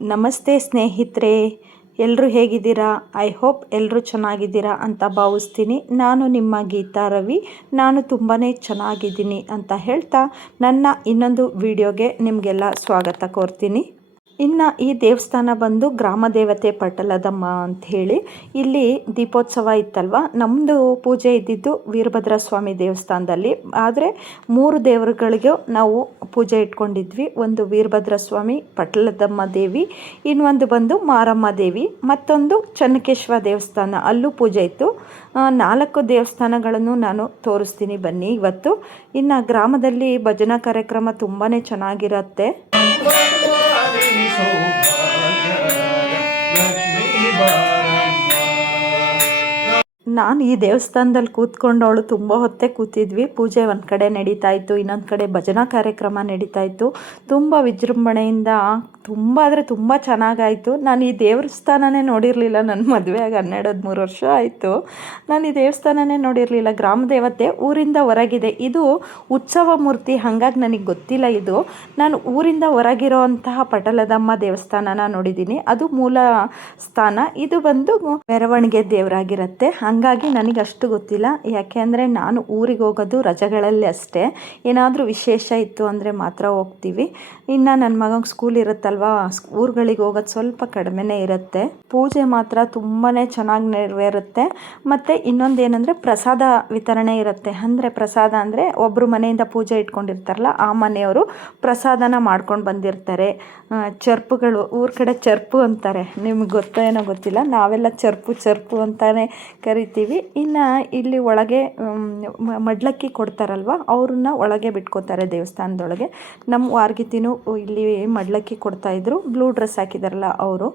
ನಮಸ್ತೆ ಸ್ನೇಹಿತರೆ ಎಲ್ಲರೂ ಹೇಗಿದ್ದೀರಾ? ಐ ಹೋಪ್ ಎಲ್ಲರೂ ಚೆನ್ನಾಗಿದ್ದೀರಾ ಅಂತ ಭಾವಿಸ್ತೀನಿ. ನಾನು ನಿಮ್ಮ ಗೀತಾ ರವಿ. ನಾನು ತುಂಬಾ ಚೆನ್ನಾಗಿದ್ದೀನಿ ಅಂತ ಹೇಳ್ತಾ ನನ್ನ ಇನ್ನೊಂದು ವಿಡಿಯೋಗೆ ನಿಮಗೆಲ್ಲ ಸ್ವಾಗತ ಕೋರ್ತೀನಿ. ಇನ್ನು ಈ ದೇವಸ್ಥಾನ ಬಂದು ಗ್ರಾಮ ದೇವತೆ ಪಟಲದಮ್ಮ ಹೇಳಿ ಇಲ್ಲಿ ದೀಪೋತ್ಸವ ಇತ್ತಲ್ವ? ನಮ್ಮದು ಪೂಜೆ ಇದ್ದಿದ್ದು ವೀರಭದ್ರ ಸ್ವಾಮಿ ದೇವಸ್ಥಾನದಲ್ಲಿ. ಆದರೆ ಮೂರು ದೇವರುಗಳಿಗೂ ನಾವು ಪೂಜೆ ಇಟ್ಕೊಂಡಿದ್ವಿ. ಒಂದು ವೀರಭದ್ರ ಸ್ವಾಮಿ, ಪಟಲದಮ್ಮ ದೇವಿ, ಇನ್ನೊಂದು ಬಂದು ಮಾರಮ್ಮ ದೇವಿ, ಮತ್ತೊಂದು ಚನ್ನಕೇಶ್ವರ ದೇವಸ್ಥಾನ. ಅಲ್ಲೂ ಪೂಜೆ ಇತ್ತು. ನಾಲ್ಕು ದೇವಸ್ಥಾನಗಳನ್ನು ನಾನು ತೋರಿಸ್ತೀನಿ ಬನ್ನಿ ಇವತ್ತು. ಇನ್ನು ಗ್ರಾಮದಲ್ಲಿ ಭಜನಾ ಕಾರ್ಯಕ್ರಮ ತುಂಬಾ ಚೆನ್ನಾಗಿರುತ್ತೆ. 低头吧。ನಾನು ಈ ದೇವಸ್ಥಾನದಲ್ಲಿ ಕೂತ್ಕೊಂಡು ಅವಳು ತುಂಬ ಹೊತ್ತೇ ಕೂತಿದ್ವಿ. ಪೂಜೆ ಒಂದು ಕಡೆ ನಡೀತಾ ಇತ್ತು, ಇನ್ನೊಂದು ಕಡೆ ಭಜನಾ ಕಾರ್ಯಕ್ರಮ ನಡೀತಾ ಇತ್ತು. ತುಂಬ ವಿಜೃಂಭಣೆಯಿಂದ, ತುಂಬ ಅಂದರೆ ತುಂಬ ಚೆನ್ನಾಗಾಯಿತು. ನಾನು ಈ ದೇವಸ್ಥಾನನೇ ನೋಡಿರಲಿಲ್ಲ ನನ್ನ ಮದುವೆಯಾಗಿ ಹನ್ನೆರಡು ಹದಿಮೂರು ವರ್ಷ ಆಯಿತು. ನಾನು ಈ ದೇವಸ್ಥಾನನೇ ನೋಡಿರಲಿಲ್ಲ ಗ್ರಾಮ ದೇವತೆ ಊರಿಂದ ಹೊರಗಿದೆ. ಇದು ಉತ್ಸವ ಮೂರ್ತಿ, ಹಾಗಾಗಿ ನನಗೆ ಗೊತ್ತಿಲ್ಲ ಇದು. ನಾನು ಊರಿಂದ ಹೊರಗಿರೋ ಅಂತಹ ಪಟಲದಮ್ಮ ದೇವಸ್ಥಾನನ ನೋಡಿದ್ದೀನಿ ಅದು ಮೂಲ ಸ್ಥಾನ. ಇದು ಬಂದು ಮೆರವಣಿಗೆ ದೇವರಾಗಿರುತ್ತೆ. ಹಾಗಾಗಿ ನನಗೆ ಅಷ್ಟು ಗೊತ್ತಿಲ್ಲ ಯಾಕೆಂದರೆ ನಾನು ಊರಿಗೆ ಹೋಗೋದು ರಜೆಗಳಲ್ಲಿ ಅಷ್ಟೇ. ಏನಾದರೂ ವಿಶೇಷ ಇತ್ತು ಅಂದರೆ ಮಾತ್ರ ಹೋಗ್ತೀವಿ. ಇನ್ನು ನನ್ನ ಮಗಂಗೆ ಸ್ಕೂಲ್ ಇರುತ್ತಲ್ವಾ? ಊರುಗಳಿಗೆ ಹೋಗೋದು ಸ್ವಲ್ಪ ಕಡಿಮೆನೇ ಇರುತ್ತೆ. ಪೂಜೆ ಮಾತ್ರ ತುಂಬಾ ಚೆನ್ನಾಗಿ ನೆರವೇರುತ್ತೆ. ಮತ್ತು ಇನ್ನೊಂದು ಏನಂದರೆ ಪ್ರಸಾದ ವಿತರಣೆ ಇರುತ್ತೆ. ಅಂದರೆ ಪ್ರಸಾದ ಅಂದರೆ ಒಬ್ಬರು ಮನೆಯಿಂದ ಪೂಜೆ ಇಟ್ಕೊಂಡಿರ್ತಾರಲ್ಲ, ಆ ಮನೆಯವರು ಪ್ರಸಾದನ ಮಾಡ್ಕೊಂಡು ಬಂದಿರ್ತಾರೆ. ಚರ್ಪುಗಳು, ಊರ ಕಡೆ ಚರ್ಪು ಅಂತಾರೆ. ನಿಮ್ಗೆ ಗೊತ್ತೋ ಏನೋ ಗೊತ್ತಿಲ್ಲ. ನಾವೆಲ್ಲ ಚರ್ಪು ಚರ್ಪು ಅಂತಾನೆ ಕರಿತೀವಿ. ಇನ್ನು ಇಲ್ಲಿ ಒಳಗೆ ಮಡ್ಲಕ್ಕಿ ಕೊಡ್ತಾರಲ್ವ, ಅವ್ರನ್ನ ಒಳಗೆ ಬಿಟ್ಕೋತಾರೆ ದೇವಸ್ಥಾನದೊಳಗೆ. ನಮ್ಮ ವಾರ್ಗಿತಿನೂ ಇಲ್ಲಿ ಮಡ್ಲಕ್ಕಿ ಕೊಡ್ತಾಯಿದ್ರು ಬ್ಲೂ ಡ್ರೆಸ್ ಹಾಕಿದಾರಲ್ಲ ಅವರು.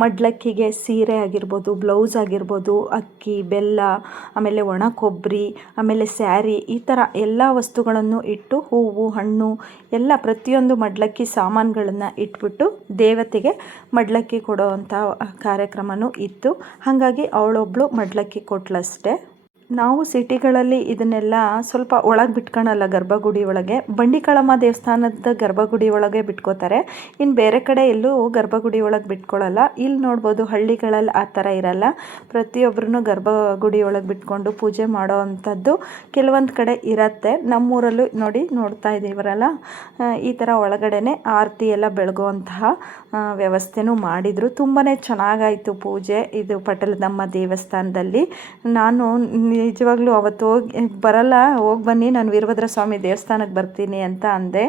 ಮಡ್ಲಕ್ಕಿಗೆ ಸೀರೆ ಆಗಿರ್ಬೋದು, ಬ್ಲೌಸ್ ಆಗಿರ್ಬೋದು, ಅಕ್ಕಿ, ಬೆಲ್ಲ, ಆಮೇಲೆ ಒಣ ಕೊಬ್ಬರಿ, ಆಮೇಲೆ ಸ್ಯಾರಿ ಈ ಥರ ಎಲ್ಲ ವಸ್ತುಗಳನ್ನು ಇಟ್ಟು ಹೂವು, ಹಣ್ಣು ಎಲ್ಲ ಪ್ರತಿಯೊಂದು ಮಡ್ಲಕ್ಕಿ ಸಾಮಾನುಗಳನ್ನು ಇಟ್ಬಿಟ್ಟು ದೇವತೆಗೆ ಮಡ್ಲಕ್ಕಿ ಕೊಡೋವಂಥ ಕಾರ್ಯಕ್ರಮವೂ ಇತ್ತು. ಹಾಗಾಗಿ ಅವಳೊಬ್ಬಳು ಮಡ್ಲಕ್ಕಿ ಕೊಟ್ಲಷ್ಟೇ. ನಾವು ಸಿಟಿಗಳಲ್ಲಿ ಇದನ್ನೆಲ್ಲ ಸ್ವಲ್ಪ ಒಳಗೆ ಬಿಟ್ಕೊಳಲ್ಲ ಗರ್ಭಗುಡಿ ಒಳಗೆ. ಬಂಡಿಕಾಳಮ್ಮ ದೇವಸ್ಥಾನದ ಗರ್ಭಗುಡಿ ಒಳಗೆ ಬಿಟ್ಕೋತಾರೆ. ಇನ್ನು ಬೇರೆ ಕಡೆ ಎಲ್ಲೂ ಗರ್ಭಗುಡಿ ಒಳಗೆ ಬಿಟ್ಕೊಳ್ಳಲ್ಲ ಇಲ್ಲಿ ನೋಡ್ಬೋದು ಹಳ್ಳಿಗಳಲ್ಲಿ ಆ ಥರ ಇರಲ್ಲ. ಪ್ರತಿಯೊಬ್ಬರೂ ಗರ್ಭಗುಡಿ ಒಳಗೆ ಬಿಟ್ಕೊಂಡು ಪೂಜೆ ಮಾಡೋ ಅಂಥದ್ದು ಕೆಲವೊಂದು ಕಡೆ ಇರತ್ತೆ. ನಮ್ಮೂರಲ್ಲೂ ನೋಡಿ ನೋಡ್ತಾ ಇದ್ದೀವರಲ್ಲ? ಈ ಥರ ಒಳಗಡೆ ಆರತಿ ಎಲ್ಲ ಬೆಳಗುವಂತಹ ವ್ಯವಸ್ಥೆನೂ ಮಾಡಿದರು. ತುಂಬಾ ಚೆನ್ನಾಗಾಯಿತು ಪೂಜೆ. ಇದು ಪಟಲದಮ್ಮ ದೇವಸ್ಥಾನದಲ್ಲಿ. ನಾನು ನಿಜವಾಗ್ಲೂ ಅವತ್ತು ಹೋಗಿ ಬರಲ್ಲ, ಹೋಗಿ ಬನ್ನಿ, ನಾನು ವೀರಭದ್ರ ಸ್ವಾಮಿ ದೇವಸ್ಥಾನಕ್ಕೆ ಬರ್ತೀನಿ ಅಂತ ಅಂದೆ.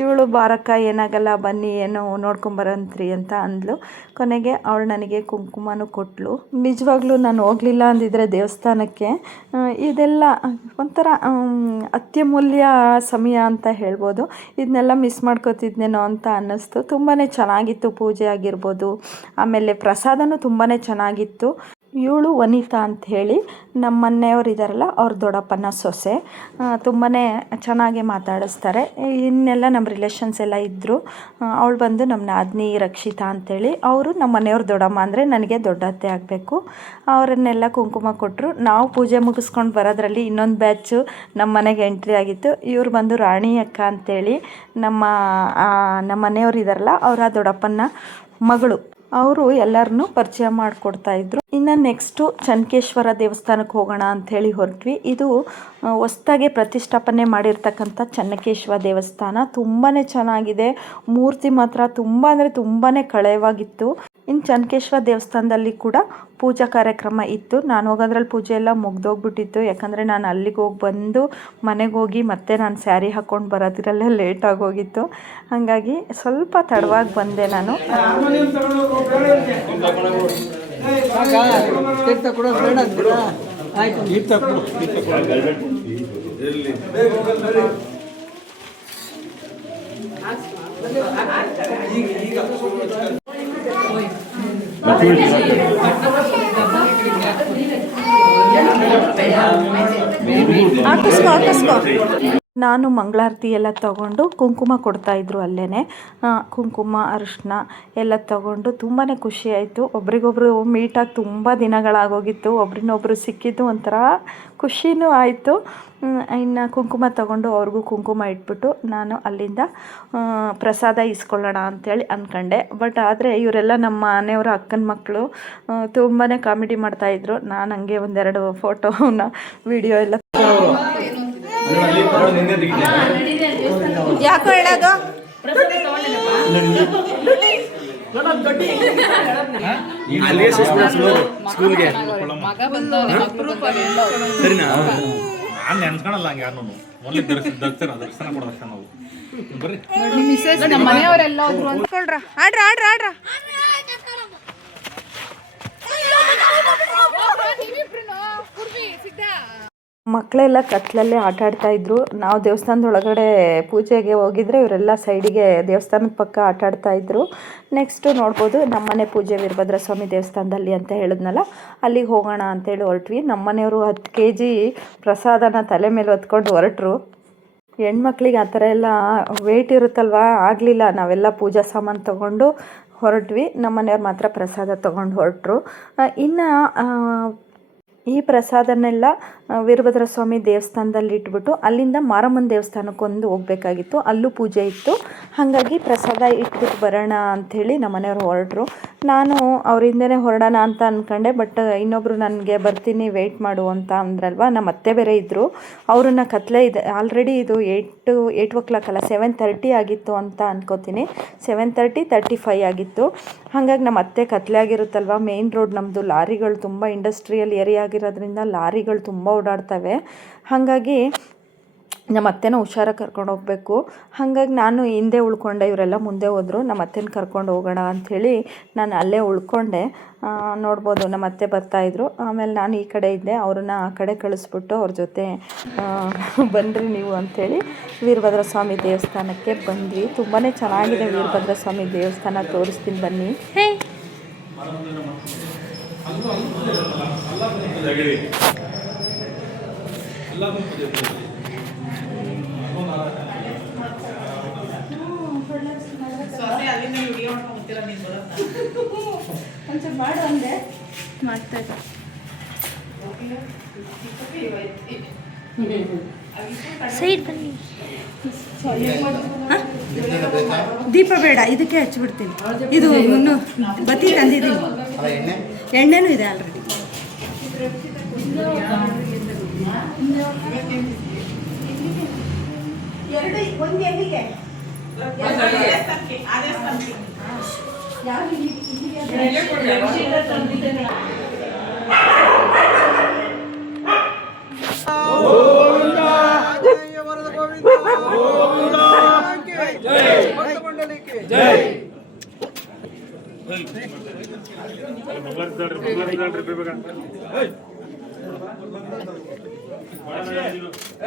ಇವಳು, ಬಾರಕ್ಕ, ಏನಾಗಲ್ಲ, ಬನ್ನಿ, ಏನೋ ನೋಡ್ಕೊಂಬರಂತ್ರಿ ಅಂತ ಅಂದ್ಲು. ಕೊನೆಗೆ ಅವಳು ನನಗೆ ಕುಂಕುಮನೂ ಕೊಟ್ಟಳು ನಿಜವಾಗ್ಲೂ ನಾನು ಹೋಗಲಿಲ್ಲ ಅಂದಿದ್ರೆ ದೇವಸ್ಥಾನಕ್ಕೆ. ಇದೆಲ್ಲ ಒಂಥರ ಅತ್ಯಮೂಲ್ಯ ಸಮಯ ಅಂತ ಹೇಳ್ಬೋದು. ಇದನ್ನೆಲ್ಲ ಮಿಸ್ ಮಾಡ್ಕೋತಿದ್ನೇನೋ ಅಂತ ಅನ್ನಿಸ್ತು. ತುಂಬಾ ಚೆನ್ನಾಗಿತ್ತು, ಪೂಜೆ ಆಗಿರ್ಬೋದು. ಆಮೇಲೆ ಪ್ರಸಾದನೂ ತುಂಬಾ ಚೆನ್ನಾಗಿತ್ತು. ಇವಳು ವನಿತಾ ಅಂತ ಹೇಳಿ ನಮ್ಮ ಮನೆಯವ್ರು ಇದ್ದಾರಲ್ಲ ಅವ್ರ ದೊಡ್ಡಪ್ಪನ ಸೊಸೆ. ತುಂಬಾ ಚೆನ್ನಾಗಿ ಮಾತಾಡಿಸ್ತಾರೆ. ಇನ್ನೆಲ್ಲ ನಮ್ಮ ರಿಲೇಷನ್ಸ್ ಎಲ್ಲ ಇದ್ದರು ಅವಳು ಬಂದು ನಮ್ಮ ನಾದಿನಿ ರಕ್ಷಿತಾ ಅಂಥೇಳಿ ಅವರು ನಮ್ಮ ಮನೆಯವ್ರ ದೊಡ್ಡಮ್ಮ ಅಂದರೆ ನನಗೆ ದೊಡ್ಡತ್ತೆ ಆಗಬೇಕು. ಅವರನ್ನೆಲ್ಲ ಕುಂಕುಮ ಕೊಟ್ಟರು ನಾವು ಪೂಜೆ ಮುಗಿಸ್ಕೊಂಡು ಬರೋದ್ರಲ್ಲಿ ಇನ್ನೊಂದು ಬ್ಯಾಚು ನಮ್ಮ ಮನೆಗೆ ಎಂಟ್ರಿ ಆಗಿತ್ತು. ಇವರು ಬಂದು ರಾಣಿ ಅಕ್ಕ ಅಂಥೇಳಿ ನಮ್ಮ ನಮ್ಮ ಮನೆಯವ್ರು ಇದ್ದಾರಲ್ಲ ಅವರ ದೊಡ್ಡಪ್ಪನ ಮಗಳು. ಅವರು ಎಲ್ಲರನ್ನೂ ಪರಿಚಯ ಮಾಡಿಕೊಡ್ತಾ ಇದ್ರು. ಇನ್ನು ನೆಕ್ಸ್ಟು ಚನ್ಕೇಶ್ವರ ದೇವಸ್ಥಾನಕ್ಕೆ ಹೋಗೋಣ ಅಂಥೇಳಿ ಹೊರಟ್ವಿ. ಇದು ಹೊಸ್ತಾಗೆ ಪ್ರತಿಷ್ಠಾಪನೆ ಮಾಡಿರ್ತಕ್ಕಂಥ ಚನ್ನಕೇಶ್ವರ ದೇವಸ್ಥಾನ. ತುಂಬಾ ಚೆನ್ನಾಗಿದೆ. ಮೂರ್ತಿ ಮಾತ್ರ ತುಂಬ ಅಂದರೆ ತುಂಬಾ ಕಳೆವಾಗಿತ್ತು. ಇನ್ನು ಚನ್ನಕೇಶ್ವರ ದೇವಸ್ಥಾನದಲ್ಲಿ ಕೂಡ ಪೂಜಾ ಕಾರ್ಯಕ್ರಮ ಇತ್ತು. ನಾನು ಹೋಗೋದ್ರಲ್ಲಿ ಪೂಜೆ ಎಲ್ಲ ಮುಗ್ದೋಗ್ಬಿಟ್ಟಿತ್ತು. ಯಾಕಂದರೆ ನಾನು ಅಲ್ಲಿಗೆ ಹೋಗಿ ಬಂದು ಮನೆಗೆ ಹೋಗಿ ಮತ್ತೆ ನಾನು ಸ್ಯಾರಿ ಹಾಕ್ಕೊಂಡು ಬರೋದ್ರಲ್ಲೇ ಲೇಟ್ ಹೋಗಿತ್ತು. ಹಾಗಾಗಿ ಸ್ವಲ್ಪ ತಡವಾಗಿ ಬಂದೆ ನಾನು. ಈಗ ಕೊಡೋದು ಬೇಡ ಅಂತೀರಾ ಆಯ್ತು ಹಾಕಿಸ್ಕೊ ಹಾಕಿಸ್ಕೊ ನಾನು ಮಂಗಳಾರತಿ ಎಲ್ಲ ತಗೊಂಡು ಕುಂಕುಮ ಕೊಡ್ತಾಯಿದ್ರು ಅಲ್ಲೇ ಕುಂಕುಮ, ಅರಿಶಿನ ಎಲ್ಲ ತಗೊಂಡು ತುಂಬಾ ಖುಷಿ ಆಯಿತು. ಒಬ್ರಿಗೊಬ್ರು ಮೀಟಾಗಿ ತುಂಬ ದಿನಗಳಾಗೋಗಿತ್ತು. ಒಬ್ರಿನೊಬ್ರು ಸಿಕ್ಕಿದ್ದು ಒಂಥರ ಖುಷಿನೂ ಆಯಿತು. ಇನ್ನು ಕುಂಕುಮ ತಗೊಂಡು ಅವ್ರಿಗೂ ಕುಂಕುಮ ಇಟ್ಬಿಟ್ಟು ನಾನು ಅಲ್ಲಿಂದ ಪ್ರಸಾದ ಇಸ್ಕೊಳ್ಳೋಣ ಅಂತೇಳಿ ಅಂದ್ಕೊಂಡೆ ಬಟ್ ಆದರೆ ಇವರೆಲ್ಲ ನಮ್ಮ ಮನೆಯವರ ಅಕ್ಕನ ಮಕ್ಕಳು ತುಂಬಾ ಕಾಮಿಡಿ ಮಾಡ್ತಾಯಿದ್ರು ನಾನು ಹಂಗೆ ಒಂದೆರಡು ಫೋಟೋನ ವಿಡಿಯೋ ಎಲ್ಲ ಯಾಕೋ ಹೇಳೋದು? ಸ್ಕೂಲ್ಗೆ. ಸರಿನಾ? ನಾನು ನೆನ್ಸ್ಕೊಳಲ್ಲ ಹಂಗೆ ಯಾರು ಓನ್ಲಿ ದರ್ಶನ ದರ್ಶನ ಕೊಡೋದಷ್ಟೇ ನಾವು ಬರ್ರಿ. ನಮ್ಮ ಮನೆಯವರೆಲ್ಲ ಹೋದ್ರು ಅಂತ ಆಡ್ರ ಆಡ್ರ ಆಡ್ರ. ಮಕ್ಕಳೆಲ್ಲ ಕತ್ತಲಲ್ಲೇ ಆಟ ಆಡ್ತಾ ಇದ್ರು. ನಾವು ದೇವಸ್ಥಾನದ ಒಳಗಡೆ ಪೂಜೆಗೆ ಹೋಗಿದ್ರೆ ಇವರೆಲ್ಲ ಸೈಡಿಗೆ ದೇವಸ್ಥಾನದ ಪಕ್ಕ ಆಟ ಆಡ್ತಾ ಇದ್ರು. ನೆಕ್ಸ್ಟು ನೋಡ್ಬೋದು, ನಮ್ಮನೆ ಪೂಜೆ ವೀರಭದ್ರ ಸ್ವಾಮಿ ದೇವಸ್ಥಾನದಲ್ಲಿ ಅಂತ ಹೇಳಿದ್ನಲ್ಲ ಅಲ್ಲಿಗೆ ಹೋಗೋಣ ಅಂತೇಳಿ ಹೊರಟ್ವಿ. ನಮ್ಮನೆಯವರು ಹತ್ತು ಕೆ ಜಿ ಪ್ರಸಾದನ ತಲೆ ಮೇಲೆ ಹೊತ್ಕೊಂಡು ಹೊರಟ್ರು. ಹೆಣ್ಮಕ್ಳಿಗೆ ಆ ಥರ ಎಲ್ಲ ವೆಯ್ಟ್ ಇರುತ್ತಲ್ವ, ಆಗಲಿಲ್ಲ. ನಾವೆಲ್ಲ ಪೂಜಾ ಸಾಮಾನು ತೊಗೊಂಡು ಹೊರಟ್ವಿ. ನಮ್ಮನೆಯವ್ರು ಮಾತ್ರ ಪ್ರಸಾದ ತೊಗೊಂಡು ಹೊರಟ್ರು. ಇನ್ನು ಈ ಪ್ರಸಾದನೆಲ್ಲ ವೀರಭದ್ರ ಸ್ವಾಮಿ ದೇವಸ್ಥಾನದಲ್ಲಿ ಇಟ್ಬಿಟ್ಟು ಅಲ್ಲಿಂದ ಮಾರಮ್ಮನ ದೇವಸ್ಥಾನಕ್ಕೊಂದು ಹೋಗಬೇಕಾಗಿತ್ತು. ಅಲ್ಲೂ ಪೂಜೆ ಇತ್ತು. ಹಾಗಾಗಿ ಪ್ರಸಾದ ಇಟ್ಬಿಟ್ಟು ಬರೋಣ ಅಂಥೇಳಿ ನಮ್ಮ ಮನೆಯವ್ರು ಹೊರಟ್ರು. ನಾನು ಅವರಿಂದನೇ ಹೊರಡೋಣ ಅಂತ ಅಂದ್ಕೊಂಡೆ ಬಟ್ ಇನ್ನೊಬ್ಬರು ನನಗೆ ಬರ್ತೀನಿ ವೆಯ್ಟ್ ಮಾಡು ಅಂತ ಅಂದ್ರಲ್ವ ನಮ್ಮ ಅತ್ತೆ ಬೇರೆ ಇದ್ದರು ಅವ್ರನ್ನ ಕತ್ಲೆ ಇದೆ ಆಲ್ರೆಡಿ ಇದು ಏಯ್ಟು ಏಯ್ಟ್ ಓ ಕ್ಲಾಕ್ ಅಲ್ಲ ಸೆವೆನ್ ತರ್ಟಿ ಆಗಿತ್ತು ಅಂತ ಅಂದ್ಕೋತೀನಿ ಸೆವೆನ್ ತರ್ಟಿ ತರ್ಟಿ ಫೈ ಆಗಿತ್ತು. ಹಾಗಾಗಿ ನಮ್ಮ ಅತ್ತೆ ಕತ್ಲೆ ಆಗಿರುತ್ತಲ್ವ ಮೇನ್ ರೋಡ್ ನಮ್ಮದು ಲಾರಿಗಳು ತುಂಬ ಇಂಡಸ್ಟ್ರಿಯಲ್ ಏರಿಯಾ ಆಗಿರೋದ್ರಿಂದ ಲಾರಿಗಳು ತುಂಬ ಓಡಾಡ್ತವೆ. ಹಾಗಾಗಿ ನಮ್ಮ ಅತ್ತೆನ ಹುಷಾರಾಗಿ ಕರ್ಕೊಂಡು ಹೋಗಬೇಕು ಹಾಗಾಗಿ ನಾನು ಹಿಂದೆ ಉಳ್ಕೊಂಡೆ ಇವರೆಲ್ಲ ಮುಂದೆ ಹೋದರು ನಮ್ಮ ಅತ್ತೆನ ಕರ್ಕೊಂಡು ಹೋಗೋಣ ಅಂಥೇಳಿ ನಾನು ಅಲ್ಲೇ ಉಳ್ಕೊಂಡೆ ನೋಡ್ಬೋದು ನಮ್ಮ ಅತ್ತೆ ಬರ್ತಾಯಿದ್ರು ಆಮೇಲೆ ನಾನು ಈ ಕಡೆ ಇದ್ದೆ ಅವ್ರನ್ನ ಆ ಕಡೆ ಕಳಿಸ್ಬಿಟ್ಟು ಅವ್ರ ಜೊತೆ ಬನ್ನಿರಿ ನೀವು ಅಂಥೇಳಿ ವೀರಭದ್ರ ಸ್ವಾಮಿ ದೇವಸ್ಥಾನಕ್ಕೆ ಬಂದ್ವಿ ತುಂಬಾ ಚೆನ್ನಾಗಿದೆ ವೀರಭದ್ರ ಸ್ವಾಮಿ ದೇವಸ್ಥಾನ ತೋರಿಸ್ತೀನಿ ಬನ್ನಿ ಮಾಡು ಅಂದೆ. ಮಾಡ್ತಾ ಇದ್ದ ಸೈಡ್ ಬನ್ನಿ. ದೀಪ ಬೇಡ ಇದಕ್ಕೆ ಹಚ್ಬಿಡ್ತೀನಿ ಇದು ಇನ್ನು ಬತ್ತಿ ತಂದಿದ್ದೀನಿ. ಎಣ್ಣೆನೂ ಇದೆ ಆಲ್ರೆಡಿ ಅಲ್ಲೂ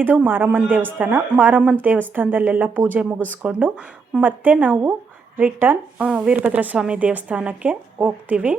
ಇದು ಮಾರಮ್ಮನ ದೇವಸ್ಥಾನ. ಮಾರಮ್ಮನ್ ದೇವಸ್ಥಾನದಲ್ಲೆಲ್ಲ ಪೂಜೆ ಮುಗಿಸ್ಕೊಂಡು ಮತ್ತೆ ನಾವು ರಿಟರ್ನ್ ವೀರಭದ್ರ ಸ್ವಾಮಿ ದೇವಸ್ಥಾನಕ್ಕೆ ಹೋಗ್ತೀವಿ.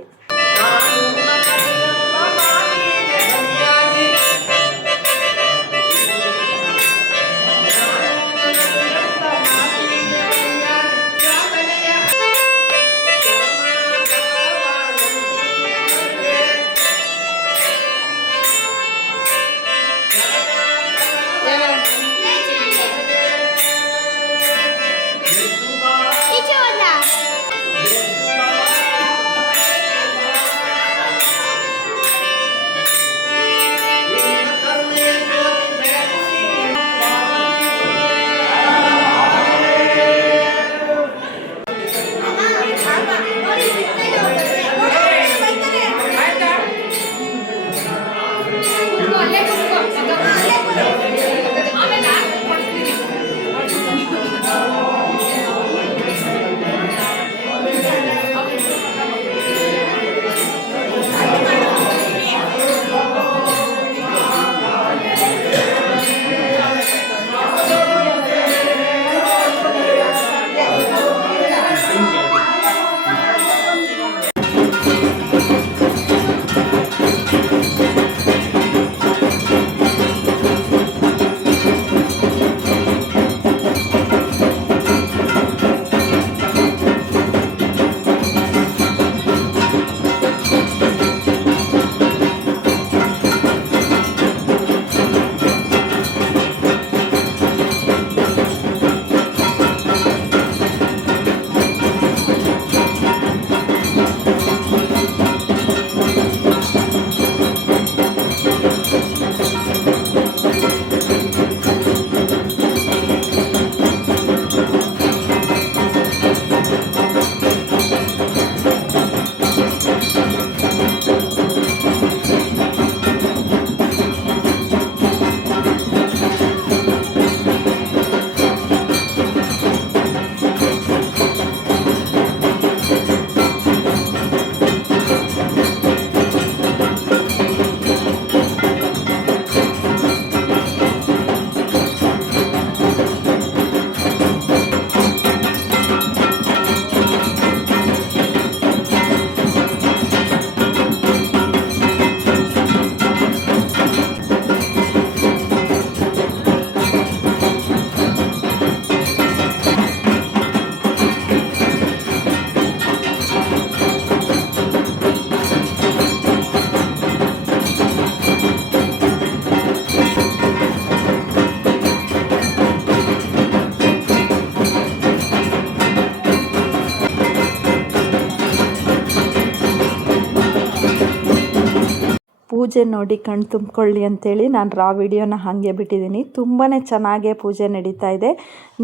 ಪೂಜೆ ನೋಡಿ ಕಣ್ ತುಂಬಿಕೊಳ್ಳಿ ಅಂತೇಳಿ ನಾನು ರಾ ವಿಡಿಯೋನ ಹಾಗೆ ಬಿಟ್ಟಿದ್ದೀನಿ. ತುಂಬಾ ಚೆನ್ನಾಗೇ ಪೂಜೆ ನಡೀತಾ ಇದೆ.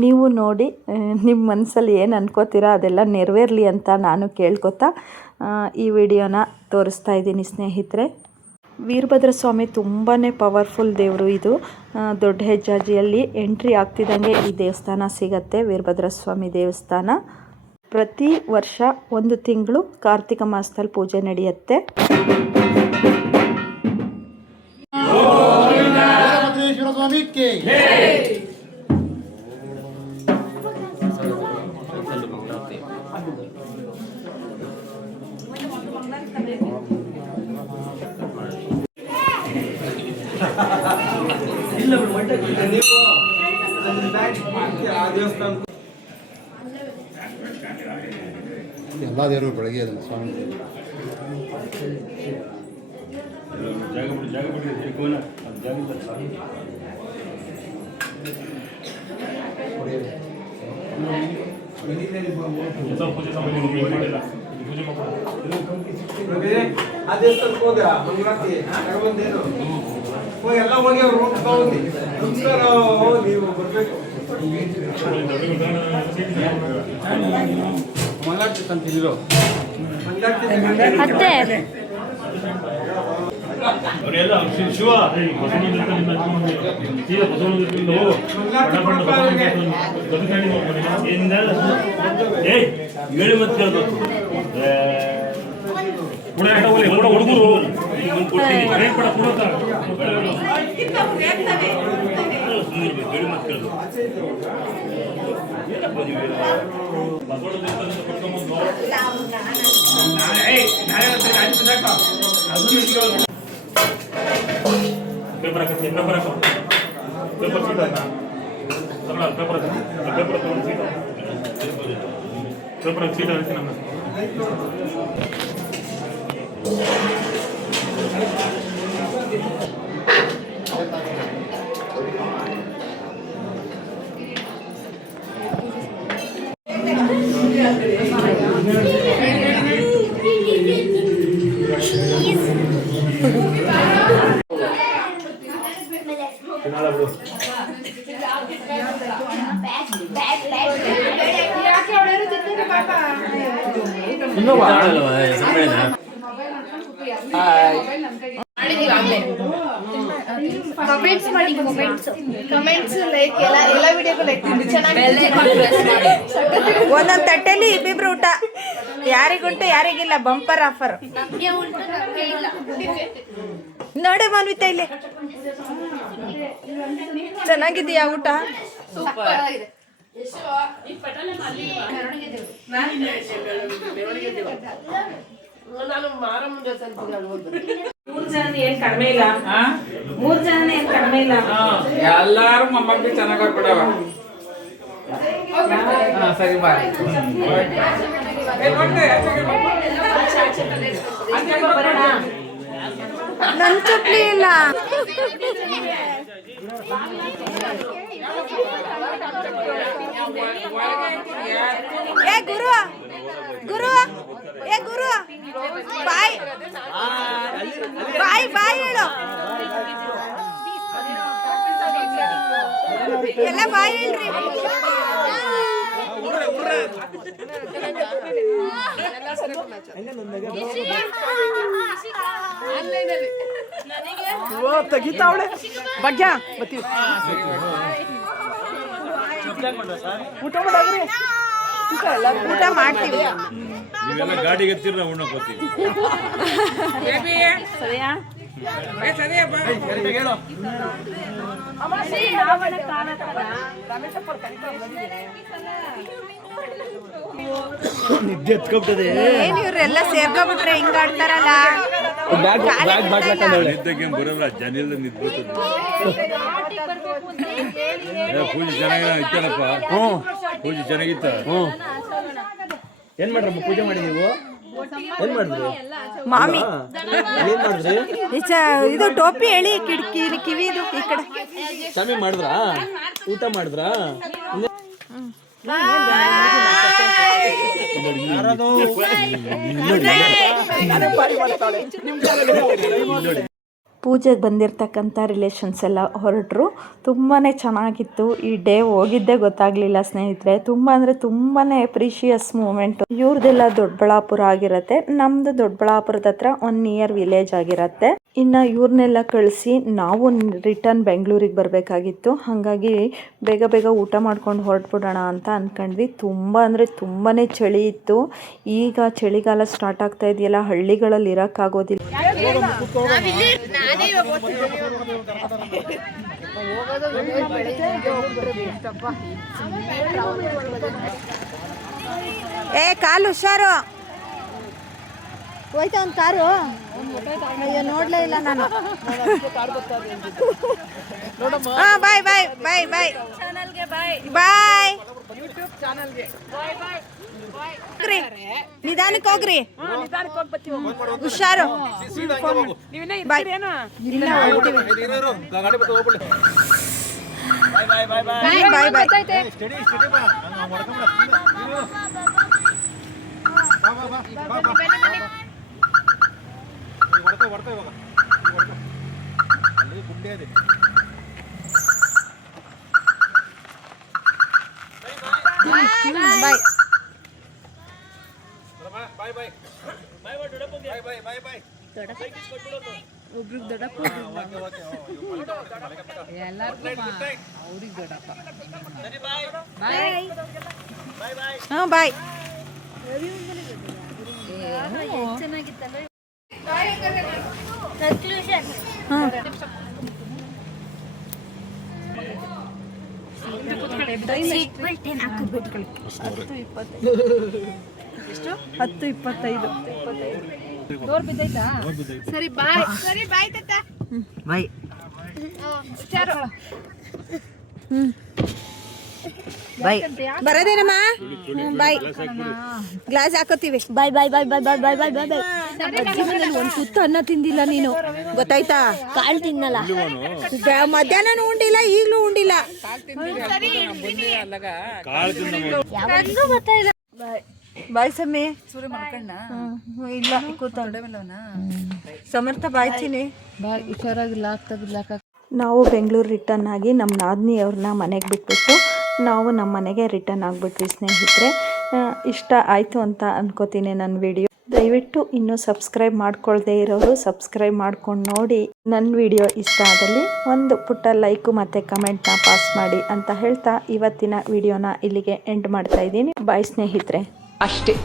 ನೀವು ನೋಡಿ ನಿಮ್ಮ ಮನಸ್ಸಲ್ಲಿ ಏನು ಅನ್ಕೋತೀರಾ ಅದೆಲ್ಲ ನೆರವೇರಲಿ ಅಂತ ನಾನು ಕೇಳ್ಕೊತಾ ಈ ವಿಡಿಯೋನ ತೋರಿಸ್ತಾ ಇದ್ದೀನಿ ಸ್ನೇಹಿತರೆ. ವೀರಭದ್ರ ಸ್ವಾಮಿ ತುಂಬಾ ಪವರ್ಫುಲ್ ದೇವರು ಇದು. ದೊಡ್ಡ ಹೆಜ್ಜಾಜಿಯಲ್ಲಿ ಎಂಟ್ರಿ ಆಗ್ತಿದ್ದಂಗೆ ಈ ದೇವಸ್ಥಾನ ಸಿಗತ್ತೆ, ವೀರಭದ್ರ ಸ್ವಾಮಿ ದೇವಸ್ಥಾನ. ಪ್ರತಿ ವರ್ಷ ಒಂದು ತಿಂಗಳು ಕಾರ್ತಿಕ ಮಾಸದಲ್ಲಿ ಪೂಜೆ ನಡೆಯುತ್ತೆ. ವೀರಭದ್ರೇಶ್ವರ ಸ್ವಾಮಿಗೆ ಎಲ್ಲ ದೇವರು ಬೆಳಗ್ಗೆ ಅದನ್ನು ಸ್ವಾಮಿ. ಆ ದೇವಸ್ಥಾನಕ್ಕೆ ಹೋದ ಮಂಗಳಾರತಿ ಹೋಗಿ, ಎಲ್ಲ ಹೋಗಿ ಅವ್ರು ನಮಸ್ಕಾರ ನೀವು ಬರ್ಬೇಕು. ಅವರೆಲ್ಲ ಶಿವ ಏನಿಲ್ಲ ಏಯ್ ಹೇಳಿ ಮತ್ತೆ ಅದು ಹುಡುಗರು. ಕೊಡ್ತೀನಿ ಕೊಡುತ್ತ ಹೇಳಿ ಮತ್ತೆ ಕೇಳೋದು ಏನಪ್ಪ ನೀವು ಪೇಪರ್ ಹಾಕಿ ಪೇಪರ್ ಹಾಕೋ. ಪೇಪರ್ ಸೀಟ್ ತಗೊಳ ಪೇಪರ್ ಪೇಪರ್ ತಗೊಂಡು ಸೀಟ ಪೇಪರ್ ಹಾಕಿ ಸೀಟ್ ನಮ್ಮ ಕಮೆಂಟ್ಸ್ ಲೈಕ್ ಎಲ್ಲ ಎಲ್ಲ ವಿಡಿಯೋಗೂ ಲೈಕ್ ಚೆನ್ನಾಗಿ ಒಂದೊಂದು ತಟ್ಟೆಲಿ ಇಬ್ಬಿಬ್ರು ಊಟ. ಯಾರಿಗುಂಟು ಯಾರಿಗಿಲ್ಲ. ಬಂಪರ್ ಆಫರ್ ನಮಗೆ ಉಂಟು ನಮಗೆ ಏನು ಕಡಿಮೆ ಇಲ್ಲ? ಇಲ್ಲಿ ಚೆನ್ನಾಗಿದೆಯಾ ಊಟ ಕಡಿಮೆ ಇಲ್ಲ? ಎಲ್ಲಾರು ಮೊಮ್ಮಕ್ಕಳು ಚೆನ್ನಾಗಿ ಕೊಡವ ಸರಿ ಬಾಯ್. ನನ್ ಚಪ್ಲಿ ಇಲ್ಲ. ಏ ಗುರು ಗುರು. ಏ ಗುರು ಬಾಯ್. ಬಾಯ್ ಬಾಯ್ ಹೇಳು. ಎಲ್ಲ ಬಾಯ್ ಹೇಳ್ರಿ. ತೆಗಿತಾವಳೆ ಭಾಗ್ಯ ಊಟ ಮಾಡೋದ್ರಿ ಊಟ ಮಾಡ್ತೀವಿ. ನೀವೆಲ್ಲ ಗಾಡಿಗೆ ಎತ್ತಿರ ಉಣ್ಣಕ್ ಹೋಗ್ತೀವಿ ನಿದ್ದೆ ಎತ್ಕೊಬಿಟ್ಟದೆ. ಏನ್ ಇವ್ರೆಲ್ಲ ಸೇರ್ಕೊಬಿಟ್ರೆ ಹಿಂಗ್ ಆಡ್ತಾರಲ್ಲ? ನಿದ್ದಕ್ಕೆ ಬರಲ್ಲ ಜನಿಲ್ಲ ನಿದ್ದೆ ಪೂಜೆ ಚೆನ್ನಾಗಿಲ್ಲ ಇತ್ತಲ್ಲಪ್ಪ ಪೂಜೆ ಚೆನ್ನಾಗಿತ್ತ? ಏನ್ ಮಾಡ್ರಮ್ಮ ಪೂಜೆ ಮಾಡಿ ನೀವು? ಏನ್ ಮಾಡಿದ್ರಿ? ಮಾಮಿ. ಏನ್ ಮಾಡಿದ್ರಿ? ನಿಜ ಇದು ಟೋಪಿ ಹೇಳಿ ಕಿವಿ ಇದು ಈ ಕಡೆ. ಸ್ವಾಮಿ ಮಾಡಿದ್ರಾ? ಊಟ ಮಾಡಿದ್ರಾ? ಯಾರದು? ಪೂಜೆಗೆ ಬಂದಿರತಕ್ಕಂಥ ರಿಲೇಷನ್ಸ್ ಎಲ್ಲ ಹೊರಟರು. ತುಂಬಾ ಚೆನ್ನಾಗಿತ್ತು. ಈ ಡೇ ಹೋಗಿದ್ದೇ ಗೊತ್ತಾಗಲಿಲ್ಲ ಸ್ನೇಹಿತರೆ. ತುಂಬ ಅಂದರೆ ತುಂಬಾ ಪ್ರೀಶಿಯಸ್ ಮೂಮೆಂಟು ಇವ್ರದ್ದೆಲ್ಲ ದೊಡ್ಡಬಳ್ಳಾಪುರ ಆಗಿರುತ್ತೆ. ನಮ್ಮದು ದೊಡ್ಡಬಳ್ಳಾಪುರದ ಹತ್ರ ಒನ್ ನಿಯರ್ ವಿಲೇಜ್ ಆಗಿರುತ್ತೆ. ಇನ್ನು ಇವ್ರನ್ನೆಲ್ಲ ಕಳಿಸಿ ನಾವು ರಿಟರ್ನ್ ಬೆಂಗಳೂರಿಗೆ ಬರಬೇಕಾಗಿತ್ತು ಹಾಗಾಗಿ ಬೇಗ ಬೇಗ ಊಟ ಮಾಡ್ಕೊಂಡು ಹೊರಟ್ಬಿಡೋಣ ಅಂತ ಅಂದ್ಕೊಂಡ್ವಿ ತುಂಬ ಅಂದರೆ ತುಂಬಾ ಚಳಿ ಇತ್ತು ಈಗ ಚಳಿಗಾಲ ಸ್ಟಾರ್ಟ್ ಆಗ್ತಾ ಇದೆಯಲ್ಲ ಹಳ್ಳಿಗಳಲ್ಲಿ ಇರೋಕ್ಕಾಗೋದಿಲ್ಲ ಏ ಕಾಲು ಹುಷಾರು ಹೋಯ್ತಾ ಒಂದು ಕಾರು. ಅಯ್ಯೋ ನೋಡ್ಲೇ ಇಲ್ಲ ನಾನು. ಹಾಂ ಬಾಯ್ ಬಾಯ್ ಬಾಯ್ ಬಾಯ್ ಬಾಯ್ ಹೋಗ್ರಿ. ನಿಧಾನಕ್ಕೆ ಹೋಗ್ರಿ. ಹುಷಾರು. ಬಾಯ್ ಬಾಯ್ ಬಾಯ್ ಬಾಯ್ ಬರ್ತಾವೆ ಬರ್ತಾವೆ ಇವಾಗ ಅಲ್ಲಿ ಗುಂಡಿ ಅದೇ ಬಾಯ್ ಬಾಯ್ ಬಾಯ್ ಬಾಯ್ ಬಾಯ್ ಬಾಯ್ ಒಬ್ರಿಗೆ ದೊಡ್ಡಪ್ಪ ಎಲ್ಲರಿಗೂ ಅವ್ರಿಗೆ ದೊಡ್ಡಪ್ಪ ಹಾಂ ಬಾಯ್ ಹತ್ತು ಇಪ್ಪತ್ತೈದು. ಡೋರ್ ಬಿದ್ದೈತಾ? ಸರಿ ಬಾಯ್. ಸರಿ ಬಾಯ್ ತಾತ. ಬಾಯ್. ಬಾಯ್. ಬರೋದೇನಮ್ಮ? Bye. Glass ಹಾಕೋತೀವಿ. Bye bye bye bye bye bye bye bye bye. ಮನೇಲಿ ಒಂದು ತುತ್ತು ಅನ್ನ ತಿಂದಿಲ್ಲ ನೀನು. ಗೊತ್ತಾಯ್ತಾ? ಕಾಳು ತಿನ್ನಲ್ಲ. ಬ- ಮಧ್ಯಾಹ್ನ ಉಂಡಿಲ್ಲ ಈಗಲೂ ಉಂಡಿಲ್ಲ. ಬಾಯ್ ಸಮಿ ಸೂರ್ಯ ಮಾಡ್ಕೊಂಡ ಇಲ್ಲ ಕೂತ ಸಮರ್ಥ ಬಾಯ್ತೀನಿ ನಾವು ಬೆಂಗಳೂರು ರಿಟರ್ನ್ ಆಗಿ ನಮ್ಮ ನಾದಿನಿಯವ್ರನ್ನ ಮನೆಗೆ ಬಿಟ್ಬಿಟ್ಟು ನಾವು ನಮ್ಮ ಮನೆಗೆ ರಿಟರ್ನ್ ಆಗಿಬಿಟ್ವಿ ಸ್ನೇಹಿತರೆ. ಇಷ್ಟ ಆಯಿತು ಅಂತ ಅನ್ಕೋತೀನಿ ನನ್ನ ವಿಡಿಯೋ ದಯವಿಟ್ಟು ಇನ್ನೂ ಸಬ್ಸ್ಕ್ರೈಬ್ ಮಾಡ್ಕೊಳ್ದೇ ಇರೋರು ಸಬ್ಸ್ಕ್ರೈಬ್ ಮಾಡ್ಕೊಂಡು ನೋಡಿ. ನನ್ನ ವಿಡಿಯೋ ಇಷ್ಟ ಆದಲ್ಲಿ ಒಂದು ಪುಟ್ಟ ಲೈಕು ಮತ್ತು ಕಮೆಂಟ್ನ ಪಾಸ್ ಮಾಡಿ ಅಂತ ಹೇಳ್ತಾ ಇವತ್ತಿನ ವಿಡಿಯೋನ ಇಲ್ಲಿಗೆ ಎಂಡ್ ಮಾಡ್ತಾ ಇದ್ದೀನಿ. ಬಾಯ್ ಸ್ನೇಹಿತರೆ. ಅಷ್ಟೇ.